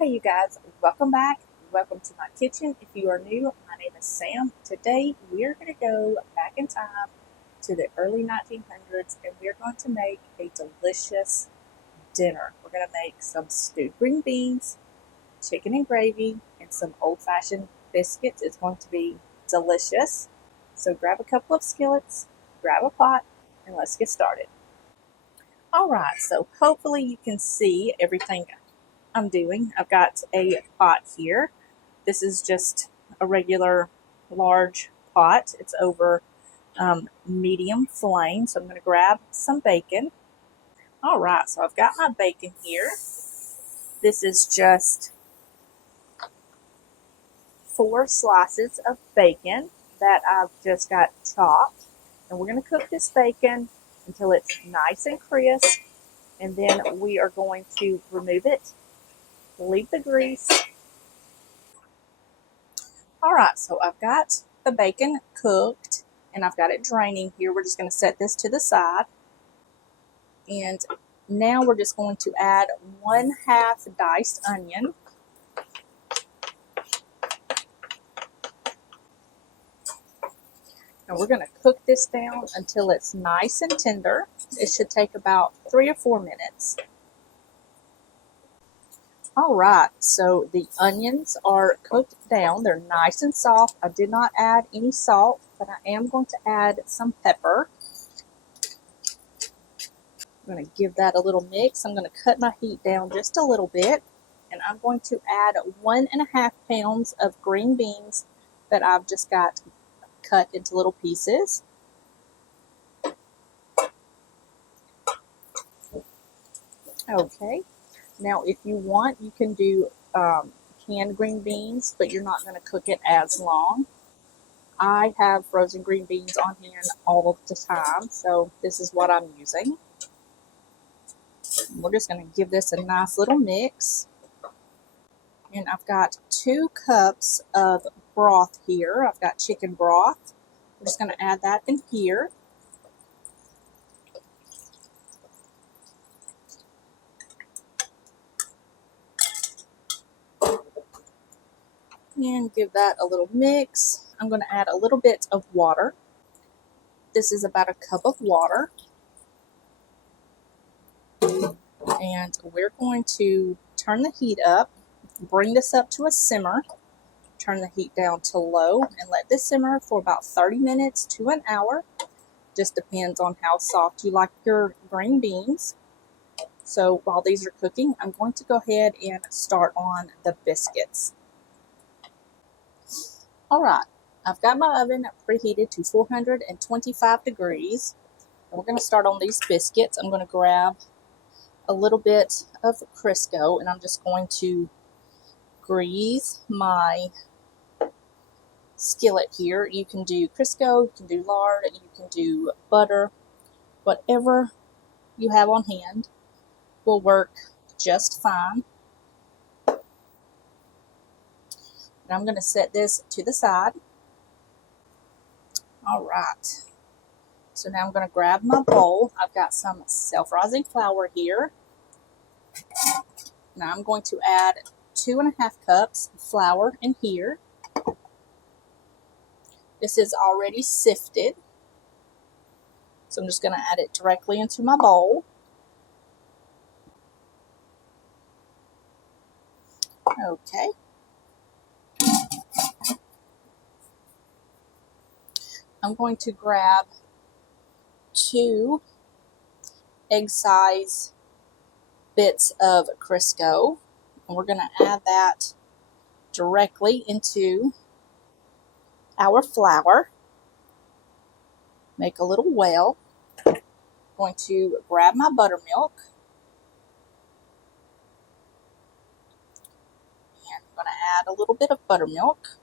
Hey you guys, welcome back. Welcome to my kitchen. If you are new, my name is Sam. Today we're going to go back in time to the early 1900s and we're going to make a delicious dinner. We're going to make some stewed green beans, chicken and gravy, and some old-fashioned biscuits. It's going to be delicious. So grab a couple of skillets, grab a pot, and let's get started. Alright, so hopefully you can see everything I'm doing. I've got a pot here. This is just a regular large pot. It's over medium flame. So I'm going to grab some bacon. Alright, so I've got my bacon here. This is just 4 slices of bacon that I've just got chopped. And we're going to cook this bacon until it's nice and crisp. And then we are going to remove it, leave the grease. Alright, so I've got the bacon cooked and I've got it draining here. We're just going to set this to the side. And now we're just going to add 1/2 diced onion. And we're going to cook this down until it's nice and tender. It should take about 3 or 4 minutes. Alright, so the onions are cooked down. They're nice and soft. I did not add any salt, but I am going to add some pepper. I'm going to give that a little mix. I'm going to cut my heat down just a little bit. And I'm going to add 1.5 pounds of green beans that I've just got cut into little pieces. Okay. Now, if you want, you can do canned green beans, but you're not going to cook it as long. I have frozen green beans on hand all the time, so this is what I'm using. We're just going to give this a nice little mix. And I've got 2 cups of broth here. I've got chicken broth. I'm just going to add that in here. And give that a little mix. I'm going to add a little bit of water. This is about a cup of water. And we're going to turn the heat up, bring this up to a simmer, turn the heat down to low, and let this simmer for about 30 minutes to an hour. Just depends on how soft you like your green beans. So while these are cooking, I'm going to go ahead and start on the biscuits. Alright, I've got my oven preheated to 425 degrees. And we're going to start on these biscuits. I'm going to grab a little bit of Crisco and I'm just going to grease my skillet here. You can do Crisco, you can do lard, you can do butter. Whatever you have on hand will work just fine. And I'm going to set this to the side. Alright, so now I'm going to grab my bowl. I've got some self-rising flour here. Now I'm going to add 2.5 cups of flour in here. This is already sifted. So I'm just going to add it directly into my bowl. Okay. I'm going to grab 2 egg size bits of Crisco, and we're going to add that directly into our flour. Make a little well. I'm going to grab my buttermilk, and I'm going to add a little bit of buttermilk.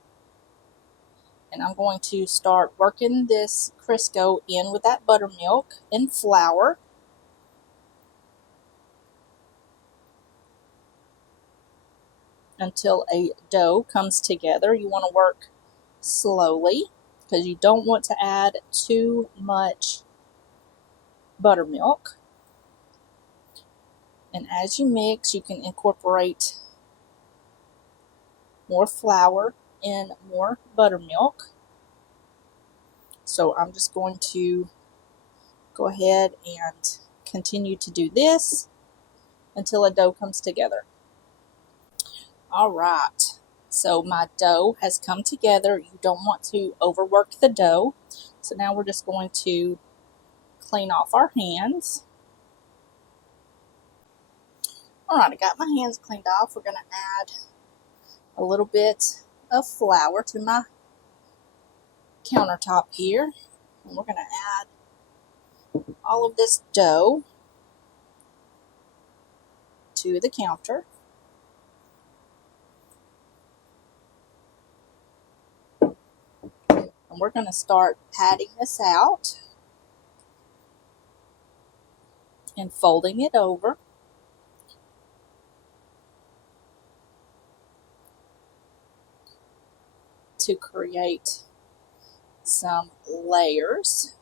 And I'm going to start working this Crisco in with that buttermilk and flour. Until a dough comes together. You want to work slowly because you don't want to add too much buttermilk. And as you mix, you can incorporate more flour and more buttermilk. So I'm just going to go ahead and continue to do this until a dough comes together. All right, so my dough has come together. You don't want to overwork the dough. So now we're just going to clean off our hands. All right, I got my hands cleaned off. We're going to add a little bit of flour to my countertop here. And we're going to add all of this dough to the counter. And we're going to start patting this out and folding it over. To create some layers.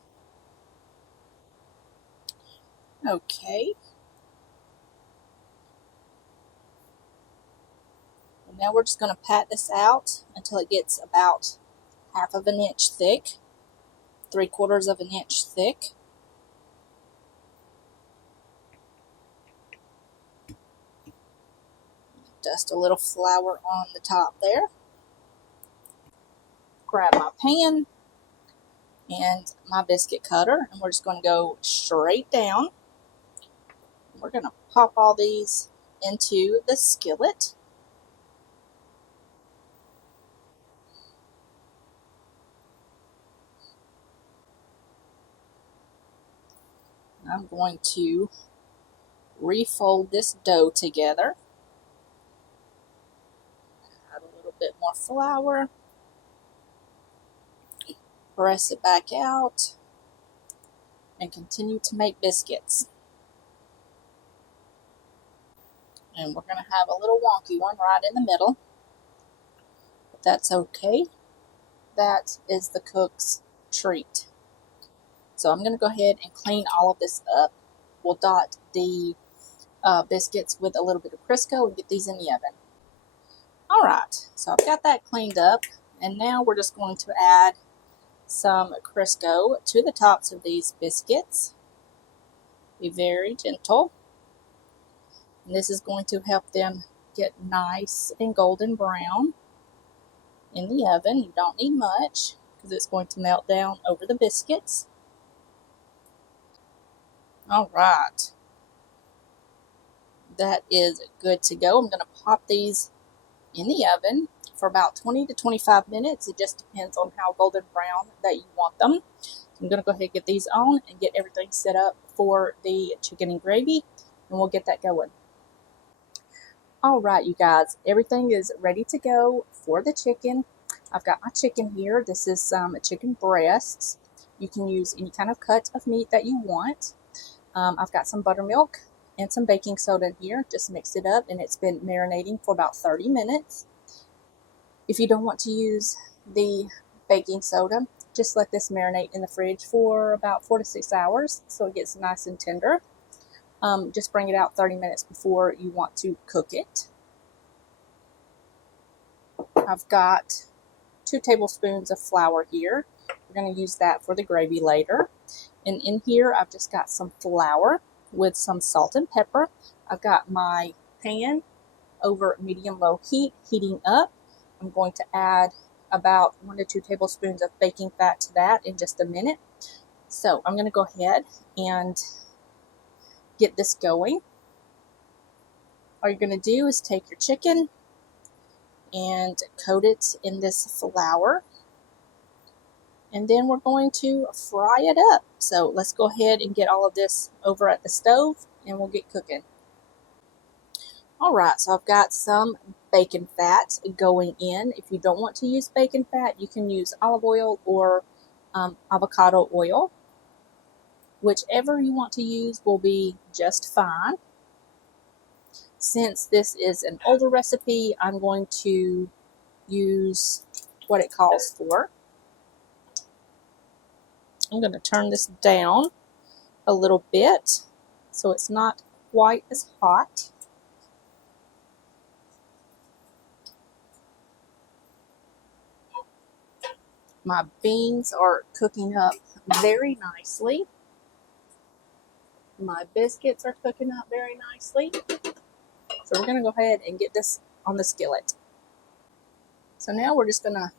Okay. And now we're just going to pat this out until it gets about 1/2 inch thick, 3/4 of an inch thick. Dust a little flour on the top there. Grab my pan and my biscuit cutter, and we're just going to go straight down. We're going to pop all these into the skillet. I'm going to refold this dough together. Add a little bit more flour. Press it back out and continue to make biscuits. And we're going to have a little wonky one right in the middle, but that's okay. That is the cook's treat. So I'm going to go ahead and clean all of this up. We'll dot the biscuits with a little bit of Crisco and get these in the oven. All right, so I've got that cleaned up, and now we're just going to add some Crisco to the tops of these biscuits. Be very gentle. And this is going to help them get nice and golden brown in the oven. You don't need much because it's going to melt down over the biscuits. All right. That is good to go. I'm going to pop these in the oven for about 20 to 25 minutes. It just depends on how golden brown that you want them. I'm going to go ahead and get these on and get everything set up for the chicken and gravy, and we'll get that going. All right, you guys, everything is ready to go for the chicken. I've got my chicken here. This is some chicken breasts. You can use any kind of cut of meat that you want. I've got some buttermilk and some baking soda in here. Just mix it up, and it's been marinating for about 30 minutes. If you don't want to use the baking soda, just let this marinate in the fridge for about 4 to 6 hours so it gets nice and tender. Just bring it out 30 minutes before you want to cook it. I've got 2 tablespoons of flour here. We're going to use that for the gravy later. And in here, I've just got some flour with some salt and pepper. I've got my pan over medium-low heat, heating up. I'm going to add about 1 to 2 tablespoons of baking fat to that in just a minute. So I'm going to go ahead and get this going. All you're going to do is take your chicken and coat it in this flour. And then we're going to fry it up. So let's go ahead and get all of this over at the stove and we'll get cooking. All right, so I've got some bacon fat going in. If you don't want to use bacon fat, you can use olive oil or avocado oil. Whichever you want to use will be just fine. Since this is an older recipe, I'm going to use what it calls for. I'm going to turn this down a little bit so it's not quite as hot. My beans are cooking up very nicely. My biscuits are cooking up very nicely. So we're going to go ahead and get this on the skillet. So now we're just going to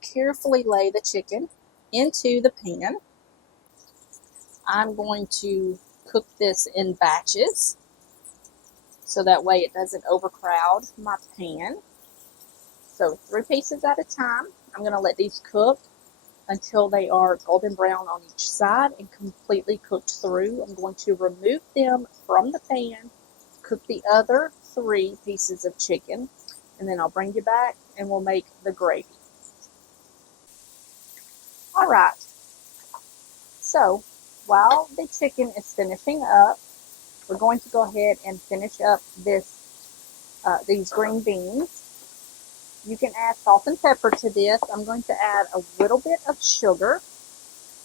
carefully lay the chicken into the pan. I'm going to cook this in batches so that way it doesn't overcrowd my pan. So 3 pieces at a time. I'm going to let these cook until they are golden brown on each side and completely cooked through. I'm going to remove them from the pan, cook the other 3 pieces of chicken, and then I'll bring you back and we'll make the gravy. All right, so while the chicken is finishing up, we're going to go ahead and finish up these green beans. You can add salt and pepper to this. I'm going to add a little bit of sugar,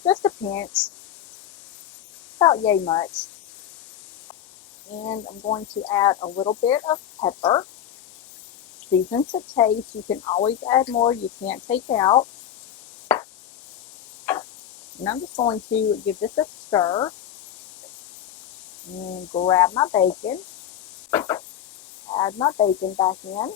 just a pinch, about yay much. And I'm going to add a little bit of pepper. Season to taste. You can always add more. You can't take out. And I'm just going to give this a stir. And grab my bacon. Add my bacon back in.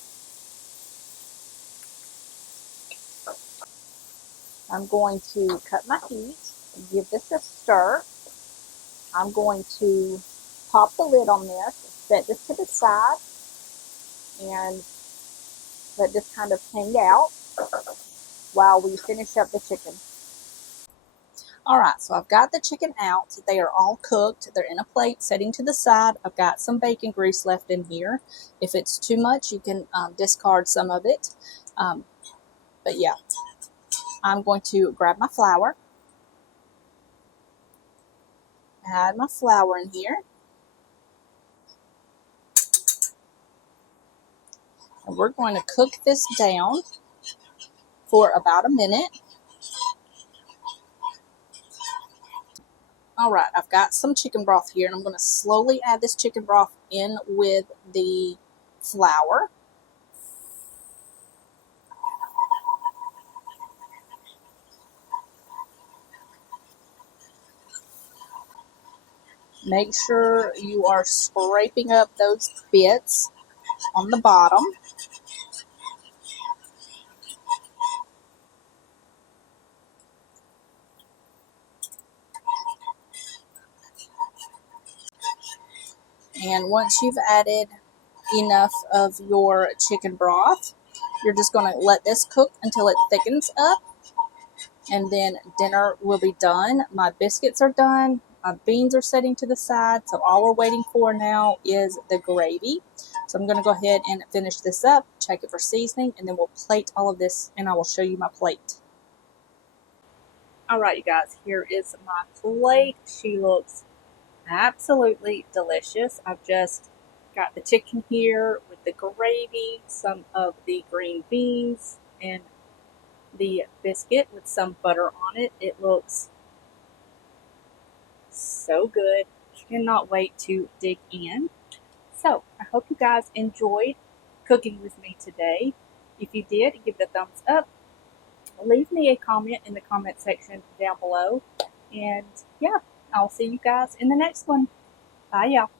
I'm going to cut my heat and give this a stir. I'm going to pop the lid on this, set this to the side, and let this kind of hang out while we finish up the chicken. Alright, so I've got the chicken out. They are all cooked. They're in a plate setting to the side. I've got some bacon grease left in here. If it's too much, you can discard some of it. But yeah, I'm going to grab my flour. Add my flour in here. And we're going to cook this down for about a minute. Alright, I've got some chicken broth here, and I'm going to slowly add this chicken broth in with the flour. Make sure you are scraping up those bits on the bottom. And once you've added enough of your chicken broth, you're just going to let this cook until it thickens up. And then dinner will be done. My biscuits are done. My beans are setting to the side. So all we're waiting for now is the gravy. So I'm going to go ahead and finish this up, check it for seasoning, and then we'll plate all of this and I will show you my plate. All right, you guys, here is my plate. She looks absolutely delicious. I've just got the chicken here with the gravy, some of the green beans, and the biscuit with some butter on it. It looks so good. Cannot wait to dig in. So I hope you guys enjoyed cooking with me today. If you did, give it a thumbs up. Leave me a comment in the comment section down below. And yeah, I'll see you guys in the next one. Bye, y'all.